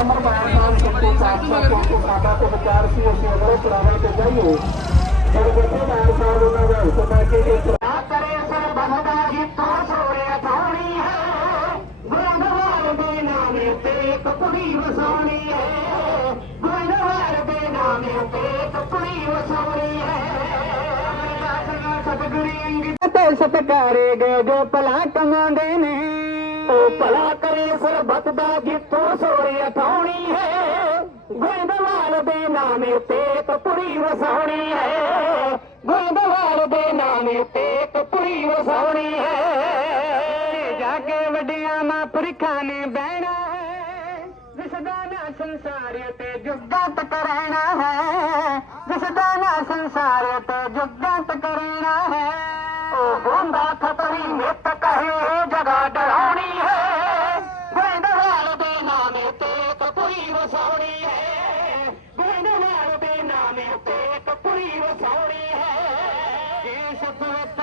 ਧੰਨ ਗੁਰੂ ਅਮਰਦਾਸ ਸਾਹਿਬ ਸੱਚੇ ਪਾਤਸ਼ਾਹ ਸਾਡਾ ਤੇ ਵਿਚਾਰ ਸੀ ਅਸੀਂ ਅਗਲੇ ਚੜਾਵੇ ਤੇ ਜਾਈਏ ਪਰ ਬੱਚੇ ਨਾਲ ਸਾਹਿਬ ਉਹਨਾਂ ਦਾ ਹੁਕਮ ਹੈ ਕਿ ਇਹ ਕਰੇ ਸਰ ਬੰਦਾ ਜੀ ਤੋਂ ਸੋਰੇ ਥਾਣੀ ਹੈ ਗੋਂਦਵਾਲ ਦੇ ਨਾਮੇ ਤੇ ਇੱਕ ਕੁੜੀ ਵਸਾਉਣੀ ਹੈ ਗੋਂਦਵਾਲ ਦੇ ਨਾਮੇ ਤੇ ਇੱਕ ਕੁੜੀ ਵਸਾਉਣੀ ਹੈ ਸਤਿਗੁਰੂ ਅੰਗ ਤੇ ਸਤਕਾਰੇ ਗਏ ਜੋ ਭਲਾ ਕਮਾਉਂਦੇ ਨੇ। ਉਹ ਭਲਾ ਕਰੇ ਸਰਬਤ ਦਾ ਜਿੱਥੋਂ ਸੋਰੇ ਅਠਾਉਣੀ ਹੈ। ਗੋਇੰਦਵਾਲ ਦੇ ਨਾਮੇ ਤੇ ਕਪੂਰੀ ਵਸਾਉਣੀ ਹੈ। ਗੋਇੰਦਵਾਲ ਦੇ ਨਾਮੇ ਤੇ ਕਪੂਰੀ ਵਸਾਉਣੀ ਹੈ। ਜਾ ਕੇ ਵੱਡਿਆਂ ਮਾਂ ਪੁਰਖਾਂ ਨੇ ਬਹਿਣਾ ਹੈ। ਜਿਸਦਾ ਨਾ ਸੰਸਾਰ ਤੇ ਜੁਗਤ ਕਰਨਾ ਹੈ। ਜਿਸਦਾ ਨਾ ਸੰਸਾਰ ਤੇ ਜੁਗਤ ਕਰਨਾ ਹੈ। ਉਹ ਹੁੰਦਾ ਖਤਰੀ ਮਿੱਤ ਕਹੇ ਜਗਾ ਡਰਾਉਣੀ ਹੈ। ਗੋਇੰਦਵਾਲ ਦੇ ਨਾਮੇ ਤੇ ਕਪੂਰੀ ਵਸਾਉਣੀ ਹੈ। ਗੋਇੰਦਵਾਲ ਦੇ ਨਾਮੇ ਤੇ ਕਪੂਰੀ ਵਸਾਉਣੀ ਹੈ। ਇਸ ਪਵਿੱਤਰ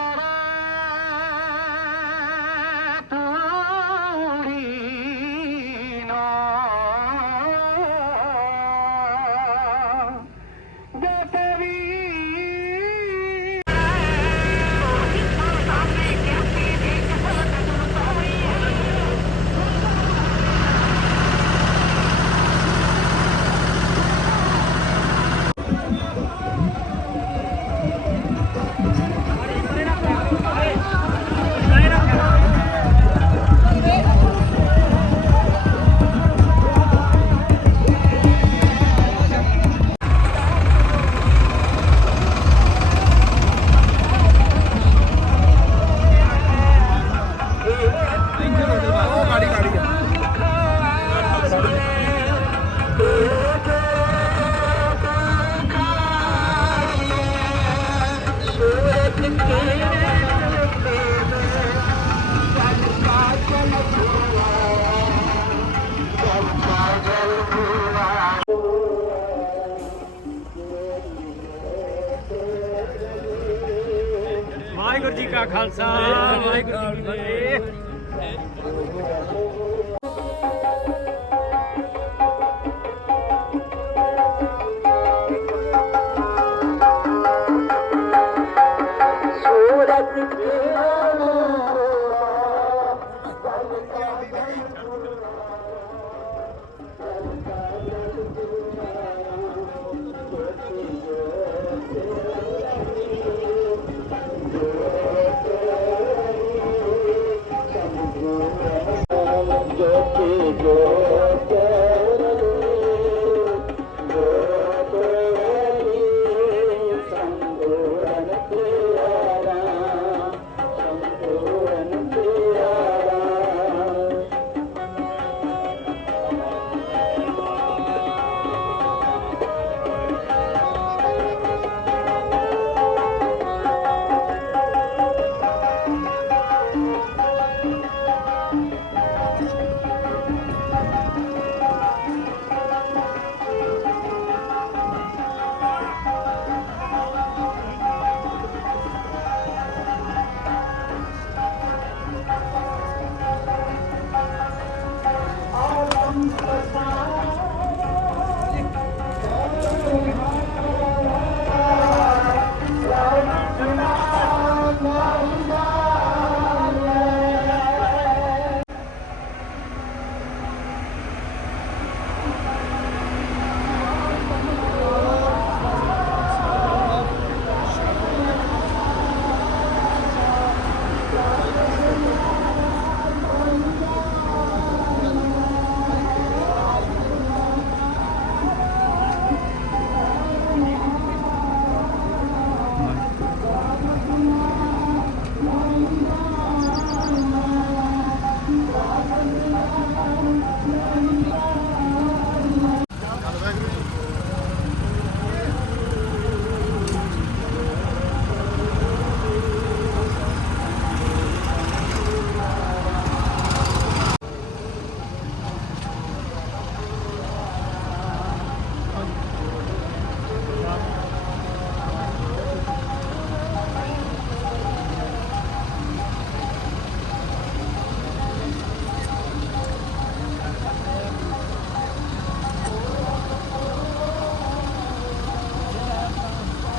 ਵਾਹਿਗੁਰੂ ਜੀ ਕੀ ਫਤਿਹ।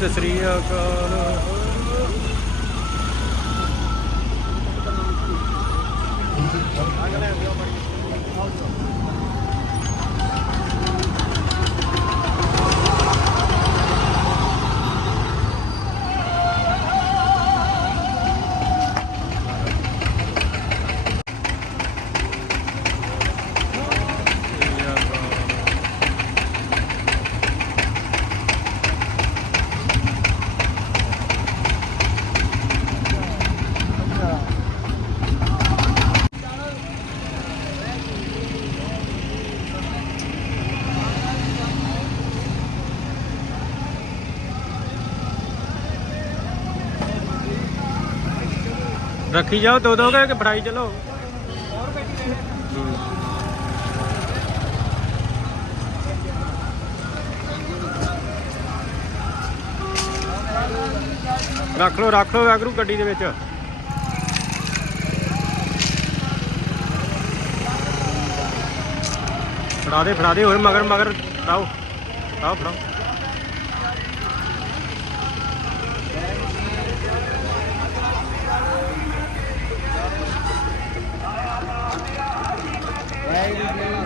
ਸਤਿ ਸ੍ਰੀ ਅਕਾਲ ਰੱਖੀ ਜਾਓ, ਦੋ ਦੋ ਕੇ ਫੜਾਈ ਚਲੋ। ਰੱਖ ਲਓ ਰੱਖ ਲਓ ਵੈਗਰੂ ਗੱਡੀ ਦੇ ਵਿੱਚ। ਫੜਾ ਦੇ ਫੜਾ ਦੇ, ਹੋਰ ਮਗਰ ਮਗਰ। ਫੜਾਓ ਫੜਾਓ ਫੜਾਓ। excited. Yeah.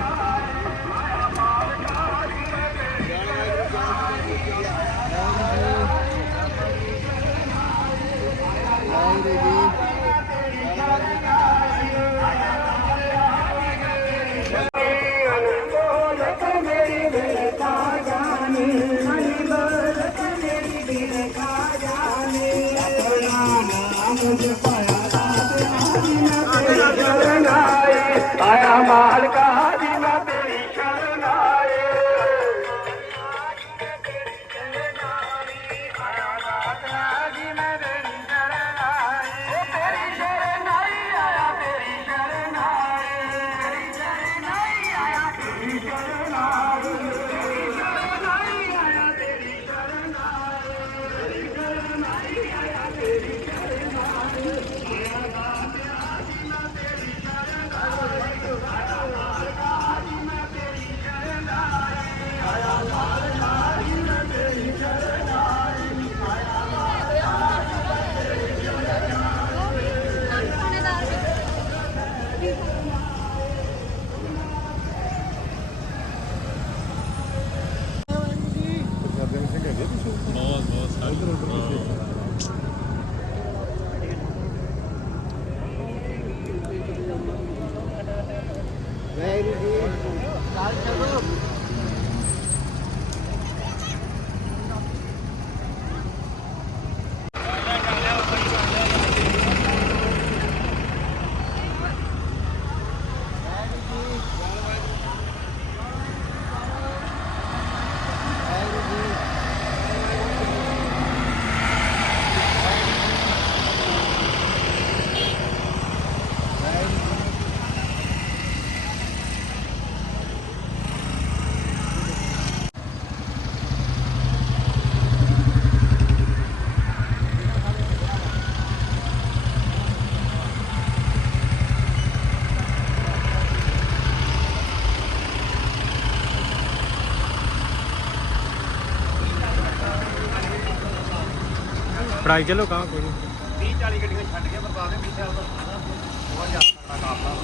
ਫੜਾਈ ਚਲੋ ਕਾਂ ਕੋਈ ਨਹੀਂ 30 40 ਗੱਡੀਆਂ ਛੱਡ ਕੇ ਬਰਬਾਦ ਦੇ ਪਿੱਛੇ ਉਹਦਾ ਬਹੁਤ ਜ਼ਿਆਦਾ ਕਾਫਲਾ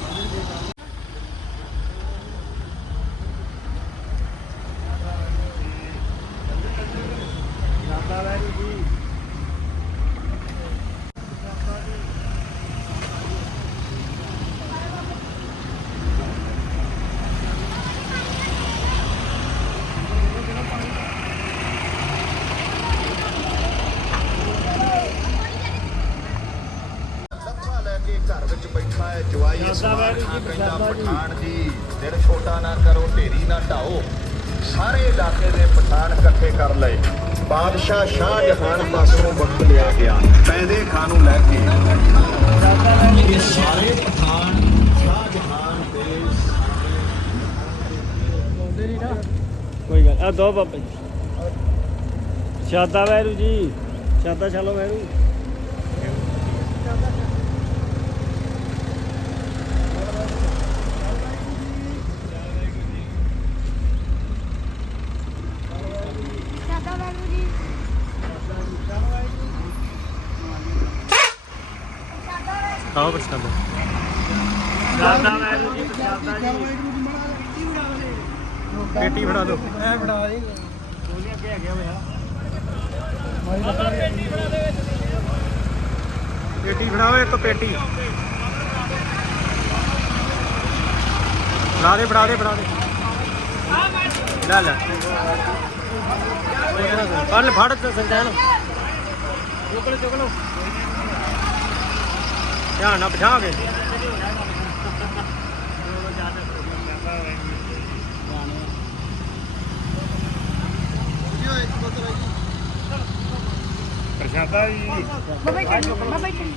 ਜਾਂਦਾ ਵੈਰੀ ਜੀ ਲੱਖਾਂ ਲੈ ਕੇ ਘਰ ਵਿੱਚ ਬੈਠਾ ਹੈ ਜਵਾਈ ਸਮਾਨ ਖਾਂ ਕਹਿੰਦਾ ਪਠਾਨ ਜੀ ਦਿਲ ਛੋਟਾ ਨਾ ਕਰੋ ਢੇਰੀ ਨਾ ਢਾਓ। ਸਾਰੇ ਇਲਾਕੇ ਦੇ ਪਠਾਨ ਇਕੱਠੇ ਕਰ ਲਏ। ਬਾਦਸ਼ਾਹ ਸ਼ਾਹ ਜਹਾਨ ਪਾਸੋਂ ਵਕਤ ਲਿਆ ਗਿਆ। ਪੈਦੇ ਖਾਂ ਨੂੰ ਲੈ ਕੇ ਇਹ ਸਾਰੇ ਪਠਾਨ ਸ਼ਾਹ ਜਹਾਨ ਦੇ ਕੋਈ ਗੱਲ ਆ ਦੋ ਬਾਬਾ ਜੀ। ਸ਼ਾਦਾ ਵੈਰੂ ਜੀ। ਸ਼ਾਦਾ ਚਲੋ ਵੈਰੂ ਸਾਦਾ ਵਾਂਗੂ ਜੀ ਵੈਰੂ ਜੀ ਪ੍ਰਸ਼ਾਦਾ ਜੀ। ਪੇਟੀ ਫੜਾ ਐ ਦੇ। ਉਹਨੇ ਅੱਗੇ ਹੈਗੇ ਹੋਇਆ ਪੇਟੀ ਫੜਾਓ ਇੱਕ ਪੇਟੀ। ਫੜਾ ਦੇ ਫੜਾ ਦੇ ਫੜਾ ਦੇ। ਲੈ ਲੈ। ਫੜ ਤੇ ਸੰਜੈਨ। ਚੁੱਕ ਲੋ ਚੁੱਕ ਲੋ ਧਿਆਨ ਨਾਲ ਪਛਾਹ ਕੇ। ਪ੍ਰਸ਼ਾਦਾ ਜੀ। ਬਾਬਾ ਜੀ ਬਾਬਾ ਜੀ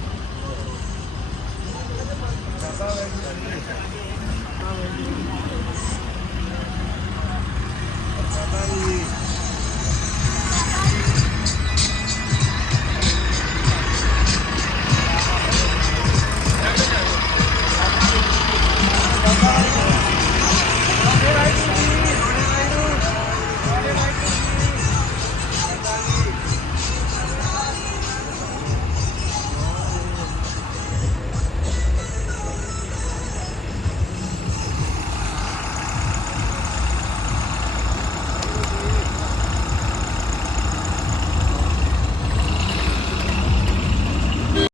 ਪ੍ਰਸ਼ਾਦਾ ਜੀ।